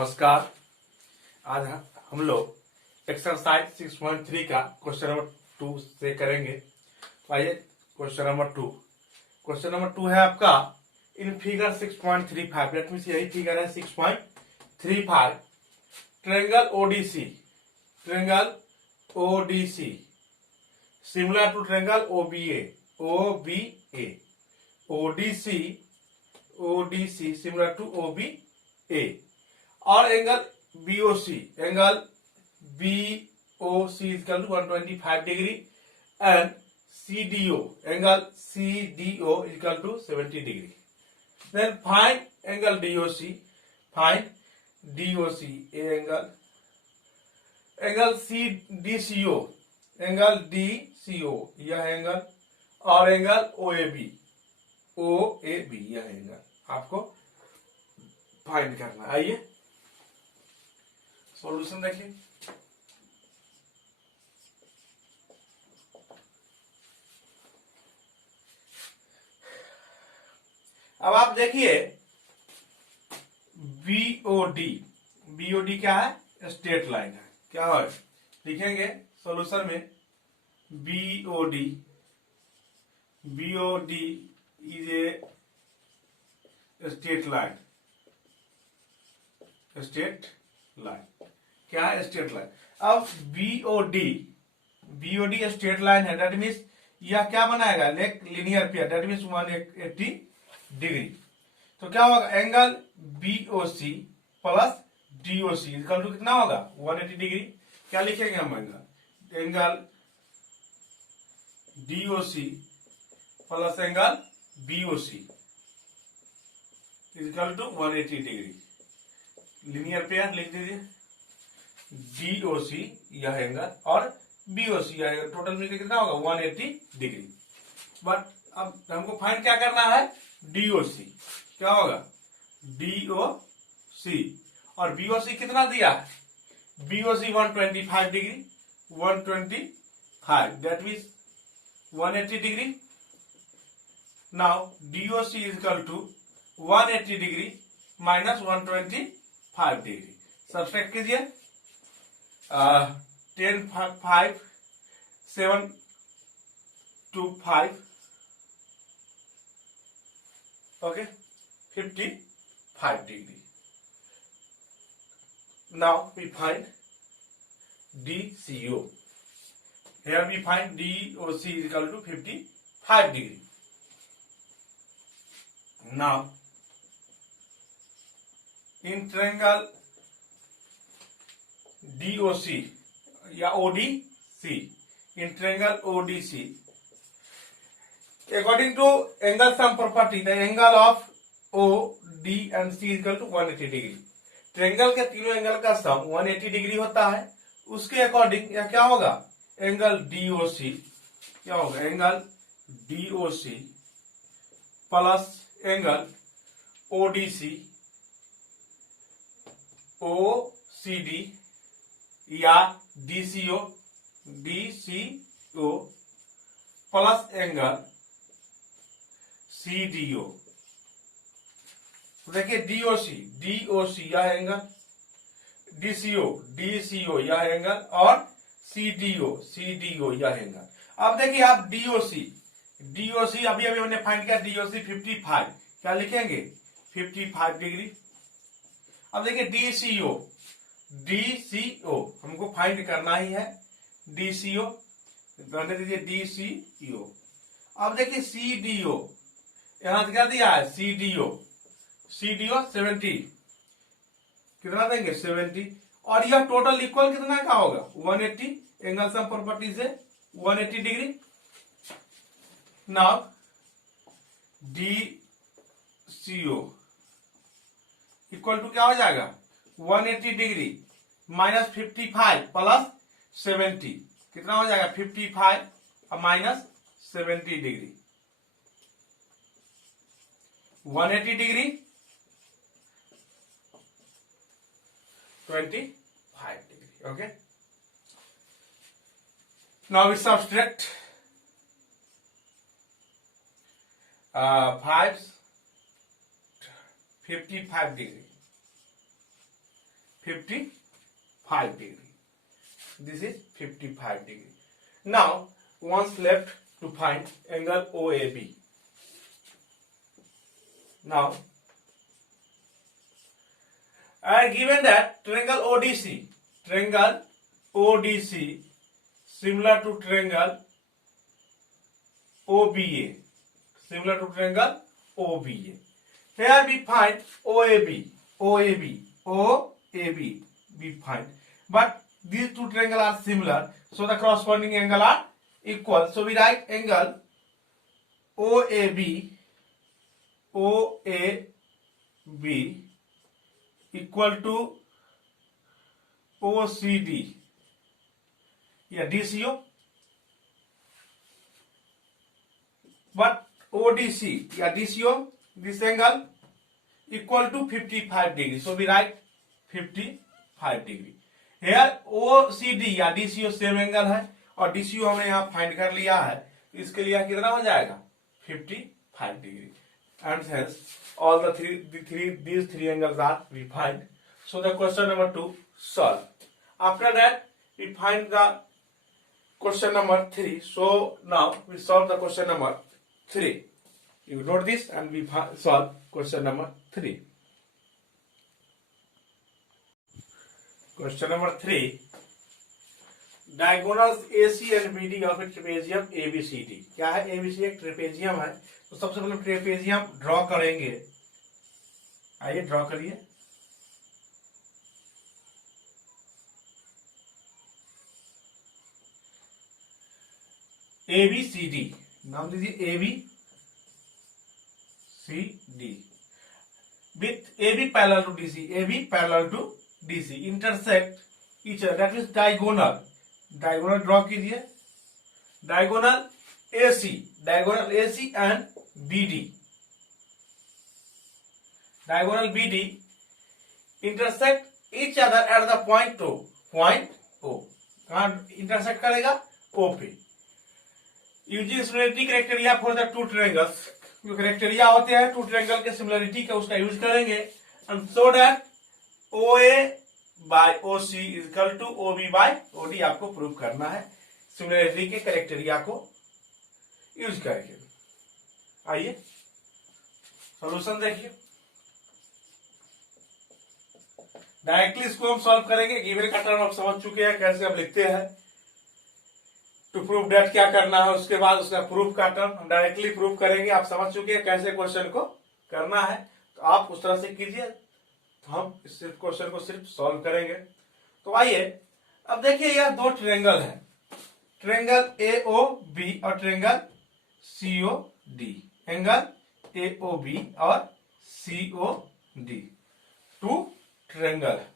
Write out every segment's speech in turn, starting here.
नमस्कार। आज हम लोग एक्सरसाइज 6.3 का क्वेश्चन नंबर 2 से करेंगे। तो आइए क्वेश्चन नंबर 2। क्वेश्चन नंबर 2 है आपका इन फिगर 6.35, लेट मीन यही फिगर है 6.35। Triangle ODC similar to triangle ODC similar to OBA और angle BOC equal to 125 degree and angle CDO equal to 70 degree. Then find angle DOC angle DCO यह angle और angle OAB यह angle आपको find करना है। आइए solution देखिए। अब आप देखिए बीओडी क्या है? स्ट्रेट लाइन है। क्या है? लिखेंगे सॉल्यूशन में BOD is a straight line. क्या है? Straight line. अब बीओडी स्ट्रेट लाइन है, दैट मीन्स यह क्या बनाएगा? Linear pair, that means 180 degree. तो क्या होगा? Angle BOC plus DOC equal to कितना होगा? 180 डिग्री। क्या लिखेंगे हम? Angle DOC plus angle BOC equal to 180 degree. Linear pair लिख दीजिए। डीओसी यह एंगल और बीओसी यह एंगल, टोटल मिलकर कितना होगा? 180 डिग्री। बट अब हमको फाइंड क्या करना है? डीओसी। क्या होगा? डीओसी और बीओसी कितना दिया है? BOC 125 degree, 125 that means 180 degree. Now DOC is equal to 180 degree minus 125 degree. Subtract कीजिए। 10 5 7 2 5 okay 55 degree. Now we find DCO. Here we find DOC is equal to 55 degree. Now in triangle DOC या ODC, in triangle ODC, according to angle sum property, the angle of OD and C is equal to 180 degree. Triangle के तीनों angle का सम 180 degree होता है। उसके according यह क्या होगा? एंगल डीओसी क्या होगा? Angle DOC plus angle ODC OCD या डीसीओ प्लस एंगल सीडीओ। देखिए डीओसी यह एंगल, डीसीओ यह एंगल और सीडीओ यह एंगल। अब देखिए आप डीओसी अभी हमने फाइंड किया डीओसी 55। क्या लिखेंगे? 55 डिग्री। अब देखिए डीसीओ हमको फाइंड करना ही है। डीसीओ रहने दीजिए, डीसीओ। अब देखिए सीडीओ यहां से क्या दिया है? सीडीओ 70 कितना देंगे? 70। और यह टोटल इक्वल कितना का होगा? 180। एंगल सम प्रॉपर्टी से 180 degree. Now DCO equal to क्या हो जाएगा? 180 डिग्री माइनस 55 प्लस 70 कितना हो जाएगा? 55 और minus 70 degree. 180 degree 25 degree. Okay. Now we subtract 55 degree 55 degree. This is 55 degree. Now, once left to find angle OAB. Now, and given that triangle ODC similar to triangle OBA, Here we find OAB we find, but these two triangles are similar, so the corresponding angle are equal. So we write angle OAB equal to OCD या DCO, but ODC या DCO, this angle equal to 55 degree. So we write 55 degree. Here OCD या DCO same angle है और DCO हमने यहाँ find कर लिया है, इसके लिए कितना हो जाएगा 55 degree. And hence all these three angles are we find. So the question number 2 solved. After that we find the question number 3. So now we solve the question number 3. You note this and we solve question number 3. Question number 3. Diagonals AC and BD of a trapezium ABCD. क्या है? ABC एक trapezium है, तो सबसे पहले trapezium draw करेंगे. आइए draw करिए. ABCD नाम दीजिए ABCD with AB parallel to DC intersect each other, that is diagonal draw कीजिए. diagonal AC and BD intersect each other at the point O. कहाँ इंटरसेक्ट करेगा? O पे. Using similarity criteria for the two triangles, जो criteria होते हैं to triangle के similarity का, उसका यूज करेंगे. And so that OA by OC is equal to OB by OD आपको प्रूव करना है सिमिलरिटी के क्राइटेरिया को यूज करके. आइए सॉल्यूशन देखिए. डायरेक्टली इसको हम सॉल्व करेंगे. गिवन का टर्म आप समझ चुके हैं कैसे हम लिखते हैं. टू प्रूव डेट क्या करना है, उसके बाद उसका प्रूफ का टर्म हम डायरेक्टली प्रूव करेंगे. आप समझ चुके हैं कैसे क्वेश्चन को करना है, तो आप उस तरह से कीजिए. तो हम इस क्वेश्चन को सिर्फ सॉल्व करेंगे. तो आइए अब देखिए, यह दो ट्रायंगल है, ट्रायंगल AOB और ट्रायंगल COD. एंगल AOB और COD टू ट्रायंगल है.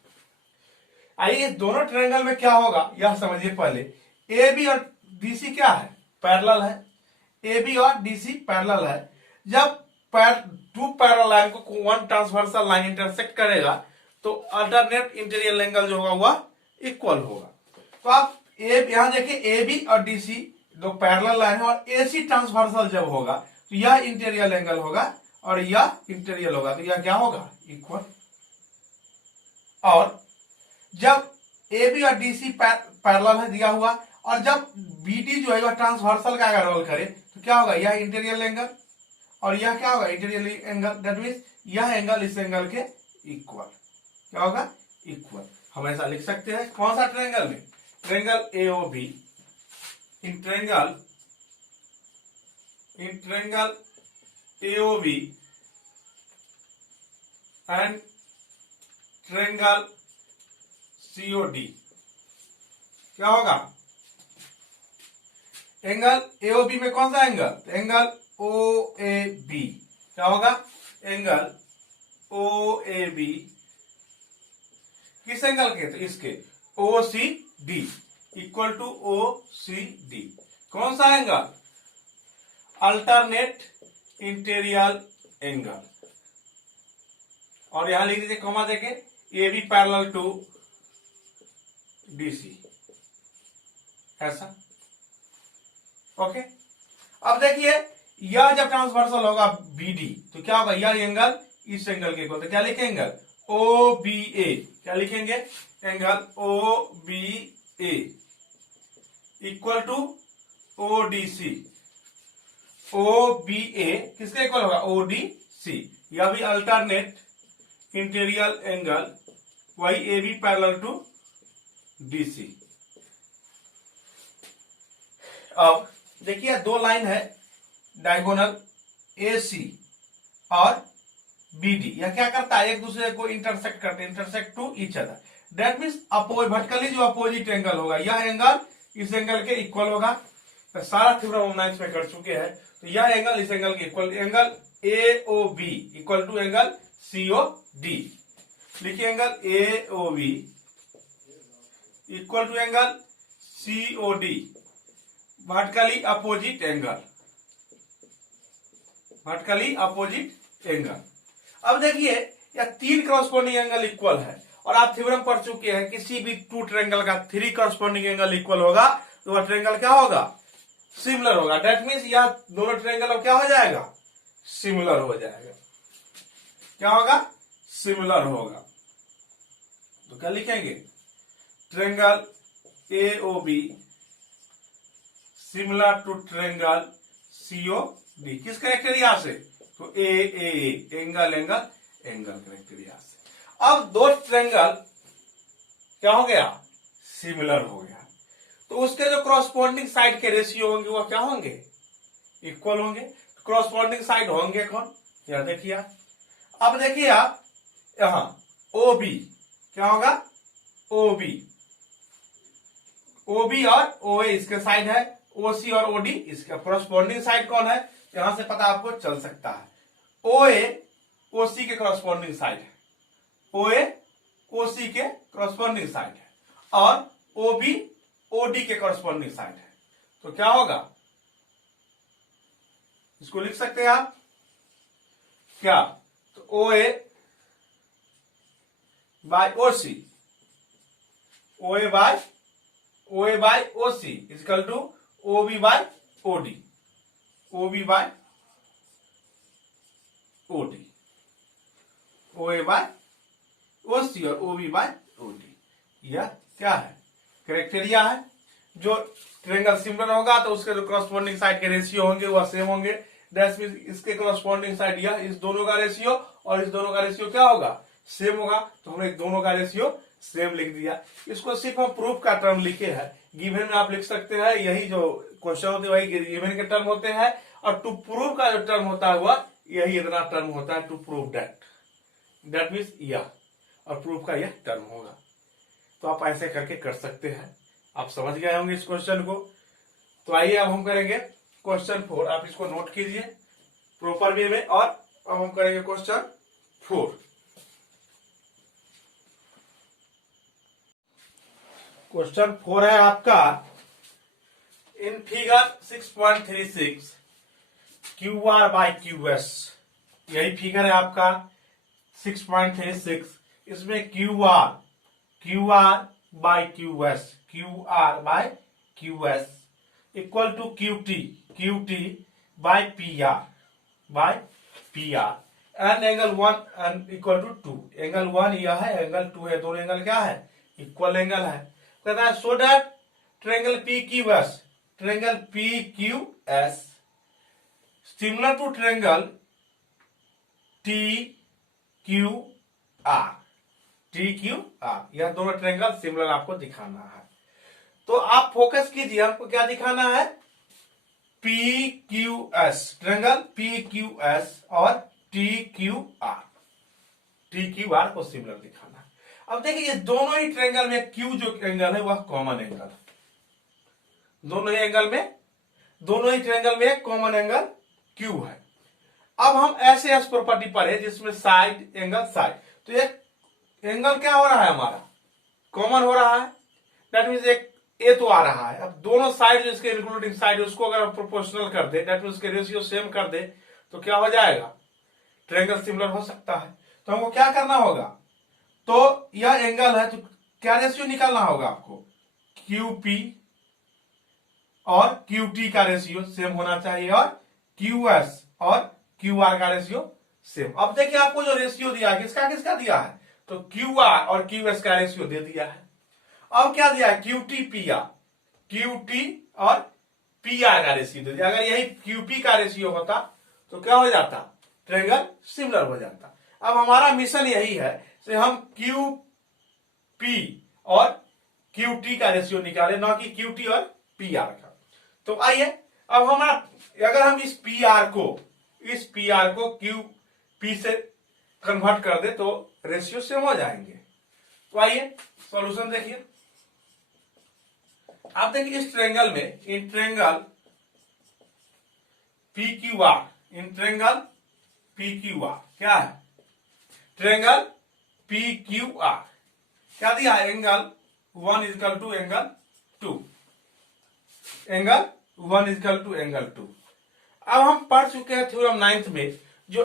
आइए इस दोनों ट्रायंगल में क्या होगा यह समझिए. पहले AB और DC क्या है? पैरेलल है. AB और DC पैरेलल है. जब टू पैरेलल लाइन को वन ट्रांसवर्सल लाइन इंटरसेक्ट करेगा तो अल्टरनेट इंटीरियर एंगल जो होगा वह इक्वल होगा. तो आप यहां देखिए AB और DC दो पैरेलल लाइन है और AC ट्रांसवर्सल जब होगा तो यह इंटीरियर एंगल होगा और यह इंटीरियर होगा, तो यह क्या होगा? इक्वल. और जब AB और DC पैरेलल है दिया हुआ और जब BD जो है वह ट्रांसवर्सल का अगर रोल करे तो क्या होगा? यह इंटीरियर एंगल और यह क्या होगा? Interior angle. दैट मींस यह एंगल इस एंगल के इक्वल. क्या होगा? इक्वल. हम ऐसा लिख सकते हैं. कौन सा ट्रायंगल में? Triangle AOB. In triangle AOB and triangle COD क्या होगा? एंगल AOB में कौन सा एंगल? Angle OAB. क्या होगा? एंगल OAB किस एंगल के? तो इसके OCD इक्वल टू OCD. कौन सा एंगल? Alternate interior angle. और यहां लिख दीजिए कॉमा देके AB पैरेलल टू DC. ऐसा. ओके. अब देखिए यह जब ट्रांसवर्सल होगा BD तो क्या होगा? यह एंगल इस एंगल के इक्वल. तो क्या लिखेंगे? ओ बी ए, क्या लिखेंगे, angle O B A equal to O D C. O B A किसके इक्वल होगा, ओ डी सी। यह भी अल्टरनेट इंटीरियर एंगल वही A B parallel to D C. अब देखिए दो लाइन है डायगोनल ए सी और बी डी, यह क्या करता है, एक दूसरे को इंटरसेक्ट करते हैं, intersect to each other. That means vertically जो अपोजिट एंगल होगा, यह एंगल इस एंगल के इक्वल होगा। तो सारा थ्योरम हम नाइन्थ में कर चुके हैं। तो यह एंगल इस एंगल के equal, angle A O B equal to angle C O D. लिखिए angle A O B equal to angle C O D, vertically opposite angle, vertically opposite angle. अब देखिए यह तीन करस्पॉन्डिंग एंगल इक्वल है और आप theorem पढ़ चुके हैं किसी भी टू ट्रायंगल का थ्री करस्पॉन्डिंग एंगल इक्वल होगा तो वह ट्रायंगल क्या होगा, सिमिलर होगा। दैट मीन्स यह दोनों ट्रायंगल अब क्या हो जाएगा, सिमिलर हो जाएगा। क्या होगा, सिमिलर होगा। तो क्या लिखेंगे, triangle A O B similar to triangle C O D. किस क्राइटेरिया से, तो A angle angle angle criteria से। अब दो ट्रायंगल क्या हो गया, सिमिलर हो गया, तो उसके जो क्रॉसपॉन्डिंग साइड के रेशियो होंगे वो क्या होंगे, इक्वल होंगे। क्रॉसपॉन्डिंग साइड होंगे कौन, यह देखिए। अब देखिए आप यहां ओ बी क्या होगा, ओ बी, ओ बी और ओ ए इसके साइड है, ओ सी और ओ डी इसका क्रॉसपॉन्डिंग साइड कौन है, यहां से पता आपको चल सकता है। ओ ए ओ सी के क्रॉसपॉन्डिंग साइड है, ओ ए ओ सी के क्रॉसपॉन्डिंग साइड है और ओ बी ओ डी के क्रॉसपॉन्डिंग साइड है। तो क्या होगा, इसको लिख सकते हैं आप क्या, तो O A by O C, O A by O C equal to O B by O D, O B by O D, O A by O C और O B by O D. यह क्या है, criteria है। जो triangle similar होगा तो उसके जो क्रॉसपॉन्डिंग साइड के रेशियो होंगे वह सेम होंगे। दैट मींस इसके क्रॉसपॉन्डिंग साइड यह, इस दोनों का रेशियो और इस दोनों का रेशियो क्या होगा, सेम होगा। तो हमने दोनों का रेशियो सेम लिख दिया। इसको सिर्फ हम प्रूफ का टर्म लिखे हैं, गिवन में आप लिख सकते हैं, यही जो क्वेश्चन होते हैं वही गिवन के टर्म होते हैं और टू प्रूव का जो टर्म होता है वह यही इतना टर्म होता है, टू प्रूव दैट मीन्स यह, और प्रूफ का यह टर्म होगा। तो आप ऐसे करके कर सकते हैं। आप समझ गए होंगे इस क्वेश्चन को। तो आइए अब हम करेंगे क्वेश्चन 4। आप इसको नोट कीजिए प्रॉपर वे में और अब हम करेंगे क्वेश्चन 4। क्वेश्चन 4 है आपका, in figure 6.36 Q R by Q S, यही फिगर है आपका 6.36। इसमें Q R by Q S equal to Q T by P R and angle 1 and equal to 2। Angle 1 यह है, एंगल 2 है, दोनों एंगल क्या है, इक्वल एंगल है। कहता है so that triangle P Q S similar to triangle T Q R, यह दोनों ट्रायंगल सिमिलर आपको दिखाना है। तो आप फोकस कीजिए, आपको क्या दिखाना है, P Q S, triangle P Q S और टी क्यू आर को सिमिलर दिखाना है। अब देखिए ये दोनों ही ट्रायंगल में क्यू जो एंगल है वह कॉमन एंगल है। दोनों ही ट्रायंगल में कॉमन एंगल क्यू है। अब हम ऐसे प्रॉपर्टी पढ़े जिसमें साइड एंगल साइड, तो एक एंगल क्या हो रहा है हमारा, कॉमन हो रहा है। दैट मीन्स एक ए तो आ रहा है। अब दोनों साइड जो इसके इंक्लूडिंग साइड उसको अगर प्रोपोर्शनल कर दे, दैट मीन्स उसके रेशियो सेम कर दे, तो क्या हो जाएगा, ट्रायंगल सिमिलर हो सकता है। तो हमको क्या करना होगा, तो यह एंगल है तो क्या रेशियो निकालना होगा आपको, क्यू पी और क्यू टी का रेशियो सेम होना चाहिए और क्यू एस और क्यू आर का रेशियो सेम। अब देखिए आपको जो रेशियो दिया है किसका किसका दिया है, तो क्यू आर और क्यू एस का रेशियो दे दिया है। अब क्या दिया है, क्यूटी पी आर, क्यूटी और पी आर का रेशियो दे दिया। अगर यही क्यूपी का रेशियो होता तो क्या हो जाता, ट्रायंगल सिमिलर हो जाता। अब हमारा मिशन यही है कि हम क्यू पी और क्यूटी का रेशियो निकाले, ना कि क्यूटी और पी आर का। तो आइए अब हमारा, अगर हम इस पी आर को क्यू पी से कन्वर्ट कर दे तो रेशियो सेम हो जाएंगे। तो आइए सॉल्यूशन देखिए। आप देखिए इस ट्रायंगल में, in triangle P Q R, in triangle P Q R क्या है, ट्रायंगल पी क्यू आर क्या दिया है, angle 1 equal to angle 2, angle 1 equal to angle 2। अब हम पढ़ चुके हैं थ्योरम 9th में, जो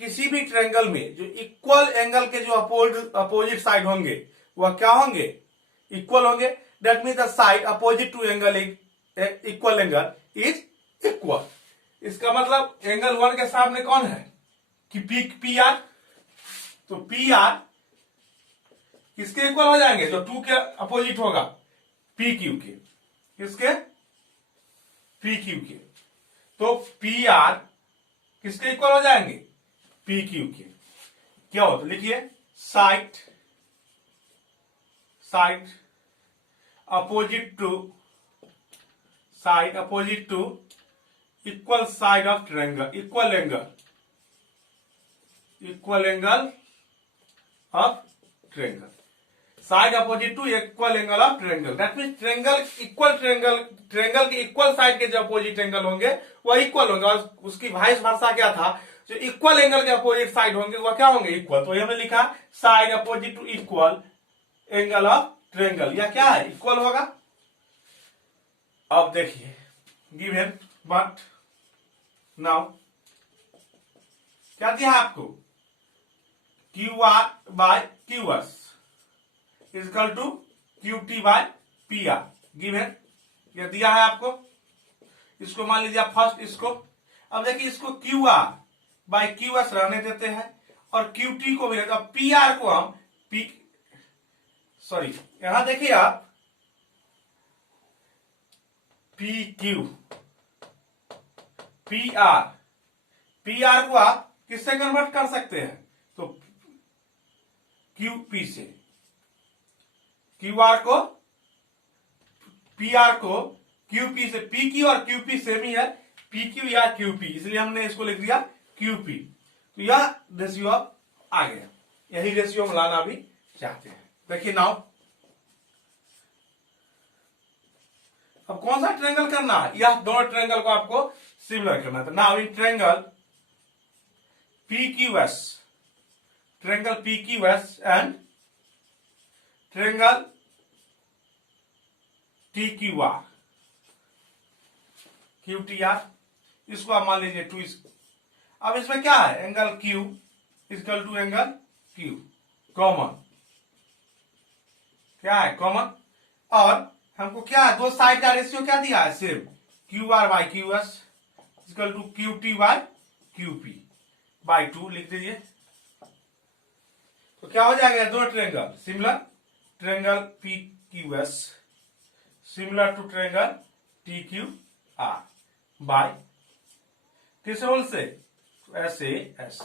किसी भी ट्रायंगल में जो इक्वल एंगल के जो अपोजिट साइड होंगे वह क्या होंगे, इक्वल होंगे। That mean the side opposite to angle equal angle is equal. इसका मतलब एंगल 1 के सामने कौन है कि पी आर, तो पी आर किसके इक्वल हो जाएंगे, जो 2 के अपोजिट होगा पी क्यू के, किसके, पी क्यू के। तो पी आर किसके इक्वल हो जाएंगे, पी क्यू के। क्या हो, तो लिखिए side opposite to equal side of triangle, equal angle of triangle, side opposite to equal angle of triangle. That mean triangle के इक्वल साइड के जो अपोजिट एंगल होंगे वह इक्वल होंगे, और उसकी वाइस वर्सा क्या था, जो इक्वल एंगल के अपोजिट साइड होंगे वह क्या होंगे, इक्वल। तो हमने लिखा side opposite to equal angle of triangle, या क्या है, इक्वल होगा। अब देखिए गिवन, बट नाउ क्या दिया है आपको, Q R by Q S equal to Q T by P R, given ये दिया है आपको। इसको मान लीजिए फर्स्ट इसको, अब देखिए इसको Q R by Q S रहने देते हैं और क्यू टी को भी रहते, अब पी आर को हम यहां देखिए आप पी क्यू पी आर को आप किससे कन्वर्ट कर सकते हैं, तो क्यू पी से, क्यू आर को पी आर को क्यू पी से, पी क्यू और क्यू पी सेम ही है, पी क्यू या क्यू पी, इसलिए हमने इसको लिख दिया क्यू पी। तो यह रेशियो अब आ गया, यही रेशियो हम लाना भी चाहते हैं। देखिए नाउ अब कौन सा ट्रायंगल करना है, यह दोनों ट्रायंगल को आपको सिमिलर करना है। Now in triangle PQS, triangle PQS and triangle TQR, QTR, इसको आप मान लीजिए 2। अब इसमें क्या है, angle Q equal to angle Q, common, क्या है कॉमन, और हमको क्या है, दो साइड का रेशियो क्या दिया है, same, QR by QS equal to QT by QP by 2 लिख दीजिए। तो क्या हो जाएगा, दोनों triangle similar, triangle PQS similar to triangle TQR by किस रूल से, SAS,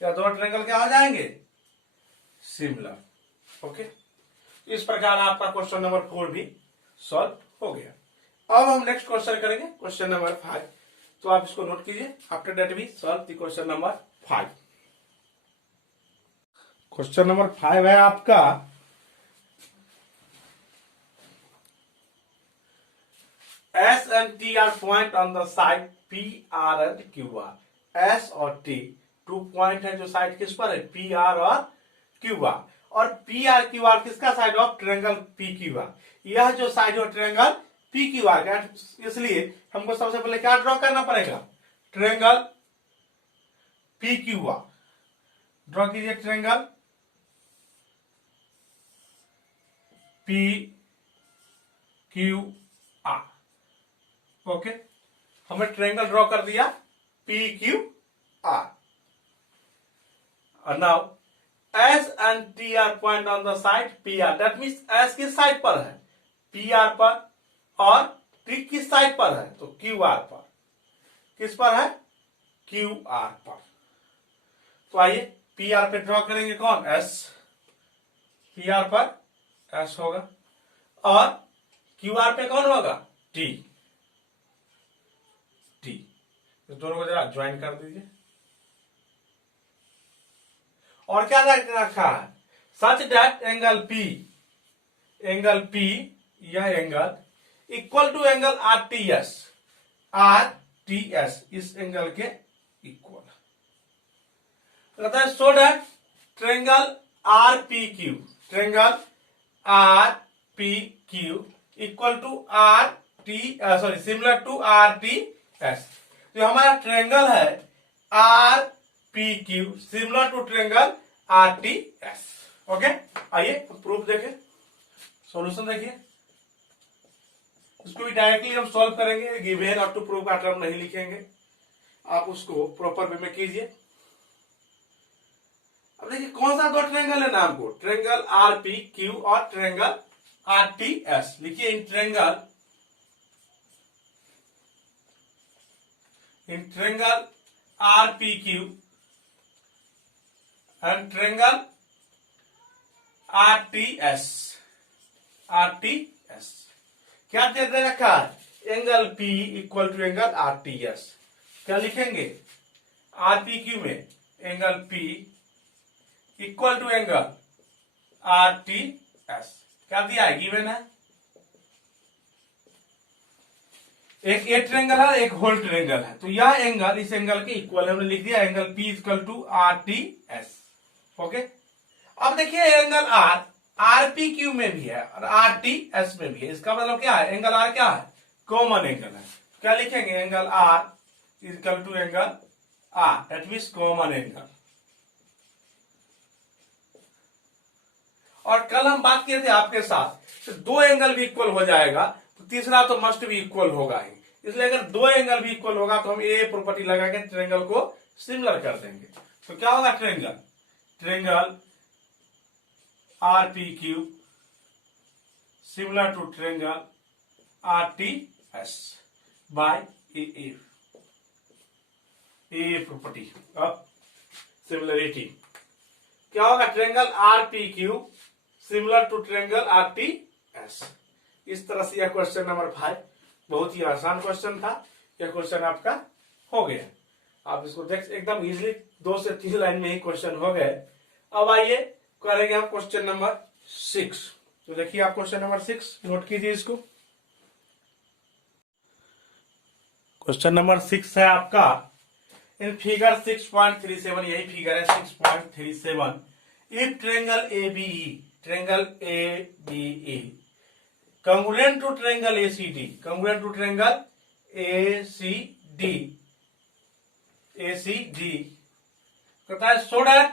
या दोनों ट्रायंगल क्या हो जाएंगे, सिमिलर। ओके, इस प्रकार आपका क्वेश्चन नंबर 4 भी सॉल्व हो गया। अब हम नेक्स्ट क्वेश्चन करेंगे, क्वेश्चन नंबर 5। तो आप इसको नोट कीजिए, after that we solve the question number 5। Question number 5 है आपका, S and T are point on the side P, R and Q R। S और T 2 पॉइंट है जो साइड किस पर है, P R और Q R, और P R Q R किसका side of triangle P Q R, यह जो साइड हो ट्रायंगल P Q R का, इसलिए हमको सबसे पहले क्या ड्रॉ करना पड़ेगा, triangle P Q R draw कीजिए, triangle P Q R। Okay, हमने ट्रायंगल ड्रॉ कर दिया P Q R। और now S and T are point on the side P R, that means S किस साइड पर है, पी आर पर, और टी किस साइड पर है, तो क्यू आर पर। किस पर है, क्यू आर पर। तो आइए पी आर पे ड्रॉ करेंगे कौन, एस, पी आर पर एस होगा, और क्यू आर पे कौन होगा, टी, टी। तो दोनों को जरा ज्वाइन कर दीजिए। और क्या रखा है, such that angle P, angle P, यह angle equal to angle R T S, R T S, इस एंगल के इक्वल। कहता है so that triangle R P Q, triangle R P Q equal to R T, sorry similar to R T S. तो हमारा triangle है R P Q similar to triangle R T S. Okay, आइए proof देखें, solution देखिए। उसको भी directly हम solve करेंगे, गिवन और टू प्रूफ का टर्म नहीं लिखेंगे, आप उसको प्रॉपर वे में कीजिए। अब देखिए कौन सा दो ट्रेंगल है ना, हमको ट्रेंगल आर पी क्यू और ट्रेंगल आर टी एस। लिखिए in triangle R P Q and triangle R T S, R T S क्या दे रखा है, angle P equal to angle R T S. क्या लिखेंगे, आर पी क्यू में angle P equal to angle R T S. क्या दिया है, गिवन है। एक ए ट्रेंगल है, एक होल ट्रेंगल है, तो यह एंगल इस एंगल के इक्वल है, हमने लिख दिया angle P equal to R T S. Okay, अब देखिए angle R, R P Q में भी है और आर टी एस में भी है। इसका मतलब क्या है, एंगल आर क्या है, कॉमन एंगल है। क्या लिखेंगे, angle R equal to angle R, that means common angle. और कल हम बात किए थे आपके साथ, तो दो एंगल भी इक्वल हो जाएगा तो तीसरा तो मस्ट भी इक्वल होगा ही। इसलिए अगर दो एंगल भी इक्वल होगा तो हम ये प्रॉपर्टी लगा के ट्रेंगल को सिमिलर कर देंगे। तो क्या होगा, triangle R P Q similar to triangle R T S by a property of similarity. क्या होगा, triangle R P Q similar to triangle R T S. इस तरह से यह क्वेश्चन नंबर 5 बहुत ही आसान क्वेश्चन था। यह क्वेश्चन आपका हो गया, आप इसको देख एकदम इजीली 2 से 3 लाइन में ही क्वेश्चन हो गए। अब आइए करेंगे हम क्वेश्चन नंबर 6। तो देखिए आप क्वेश्चन नंबर 6 नोट कीजिए इसको। क्वेश्चन नंबर 6 है आपका इन फिगर 6.37, यही फिगर है 6.37। If triangle ABE congruent to triangle ACD, कहता है so that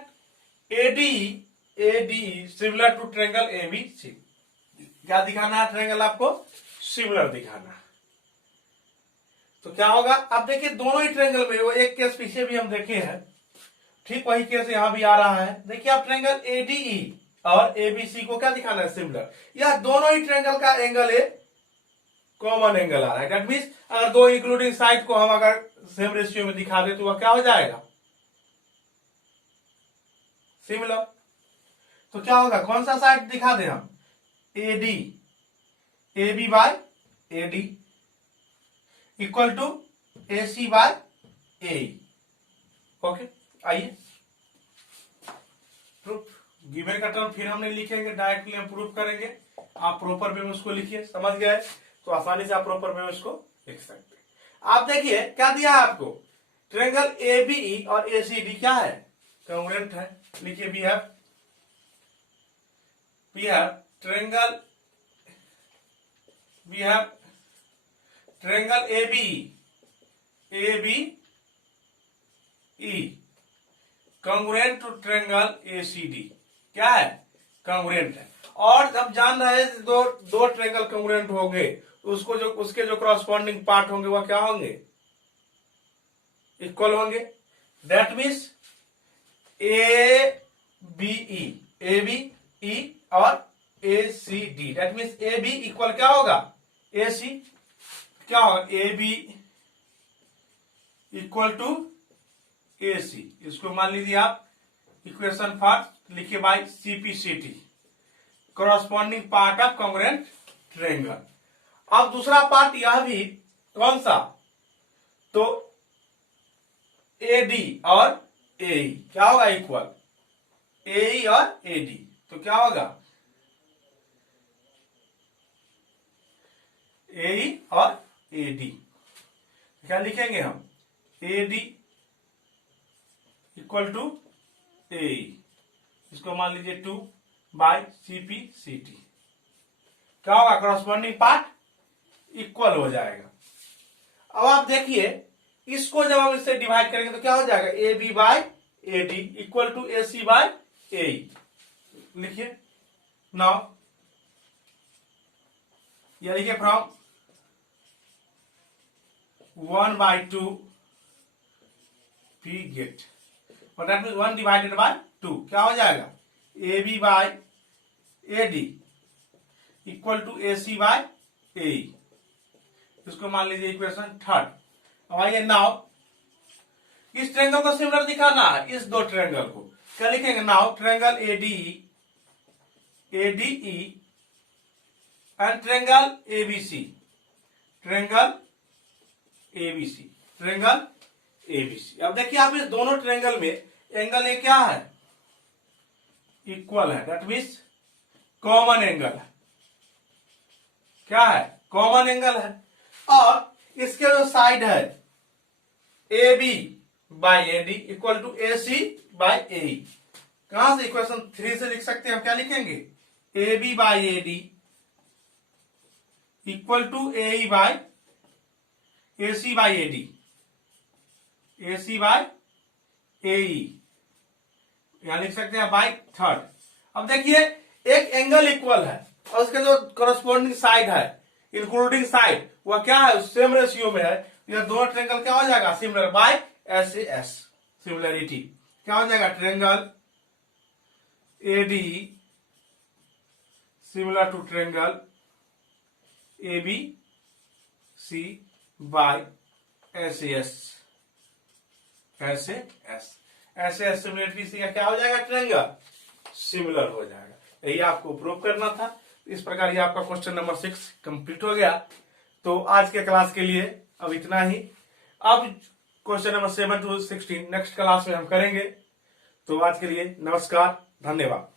ADE similar to triangle ABC। क्या दिखाना है, ट्रायंगल आपको सिमिलर दिखाना है। तो क्या होगा, अब देखिए दोनों ही ट्रायंगल में, वो एक केस पीछे भी हम देखे हैं, ठीक वही केस यहां भी आ रहा है। देखिए आप ट्रायंगल ADE और ABC को क्या दिखाना है, सिमिलर। यह दोनों ही ट्रायंगल का एंगल ए कॉमन एंगल आ रहा है। दैट मींस अगर दो इंक्लूडिंग साइड को हम अगर सेम रेशियो में दिखा दे तो वह क्या हो जाएगा, सिमिलर। तो क्या होगा, कौन सा साइड दिखा दे हम, AB by AD equal to AC by AE। Okay, आइए प्रूफ गिवन का टर्म फिर हमने लिखेंगे, डायरेक्टली हम प्रूफ करेंगे। आप प्रॉपर वे में उसको लिखिए, समझ गए तो आसानी से आप प्रॉपर वे में उसको लिख सकते हैं। आप देखिए क्या दिया है आपको, ट्रायंगल ABE और ACD क्या है, कॉन्ग्रुएंट है। लिखिए we have triangle ABE congruent to triangle ACD क्या है, कॉन्ग्रुएंट है। और जब जान रहे हैं दो ट्रायंगल कॉन्ग्रुएंट होंगे तो उसके जो कॉरस्पॉन्डिंग पार्ट होंगे वह क्या होंगे, इक्वल होंगे। That means BE, AB, E और ACD, that means AB equal क्या होगा AC, क्या होगा AB इक्वल टू AC, इसको मान लीजिए आप इक्वेशन फर्स्ट लिखिए by CPCT, corresponding part of congruent triangle. अब दूसरा पार्ट यह भी कौन सा, तो AD और AE क्या होगा इक्वल, AE और AD, तो क्या होगा AE और AD, क्या लिखेंगे हम AD इक्वल टू AE, इसको मान लीजिए 2 बाय CPCT, क्या होगा कॉरस्पॉन्डिंग पार्ट इक्वल हो जाएगा। अब आप देखिए इसको जब हम इससे डिवाइड करेंगे तो क्या हो जाएगा AB by AD equal to AC by AE, लिखिए नाउ, यह लिखिए फ्रॉम 1/2 we get, और दैट मीन्स 1 डिवाइडेड बाय 2, क्या हो जाएगा AB by AD equal to AC by AE, इसको मान लीजिए इक्वेशन थर्ड। अब आइए नाउ इस ट्रायंगल को सिमिलर दिखाना है इस दो ट्रायंगल को, क्या लिखेंगे now triangle ADE and triangle ABC, triangle ABC। अब देखिए आप इस दोनों ट्रायंगल में एंगल ए क्या है इक्वल है, दैट मीन्स कॉमन एंगल है, क्या है कॉमन एंगल है, और इसके जो साइड है AB by AD equal to AC by AE, कहां से इक्वेशन 3 से लिख सकते हैं हम, क्या लिखेंगे AB by AD equal to AE by AC by AD, AC by AE, यहां लिख सकते हैं बाई थर्ड। अब देखिए एक एंगल इक्वल है और उसके जो कॉरस्पॉन्डिंग साइड है इंक्लूडिंग साइड वह क्या है सेम रेशियो में है, यह दोनों ट्रायंगल क्या हो जाएगा सिमिलर बाय SAS, सिमिलरिटी, क्या हो जाएगा triangle AD similar to triangle ABC by SAS, similarity से क्या हो जाएगा ट्रायंगल सिमिलर हो जाएगा। यही आपको प्रूव करना था। इस प्रकार ये आपका क्वेश्चन नंबर 6 कंप्लीट हो गया। तो आज के क्लास के लिए अब इतना ही। अब question number 7 to 16 next class में हम करेंगे। तो आज के लिए नमस्कार, धन्यवाद।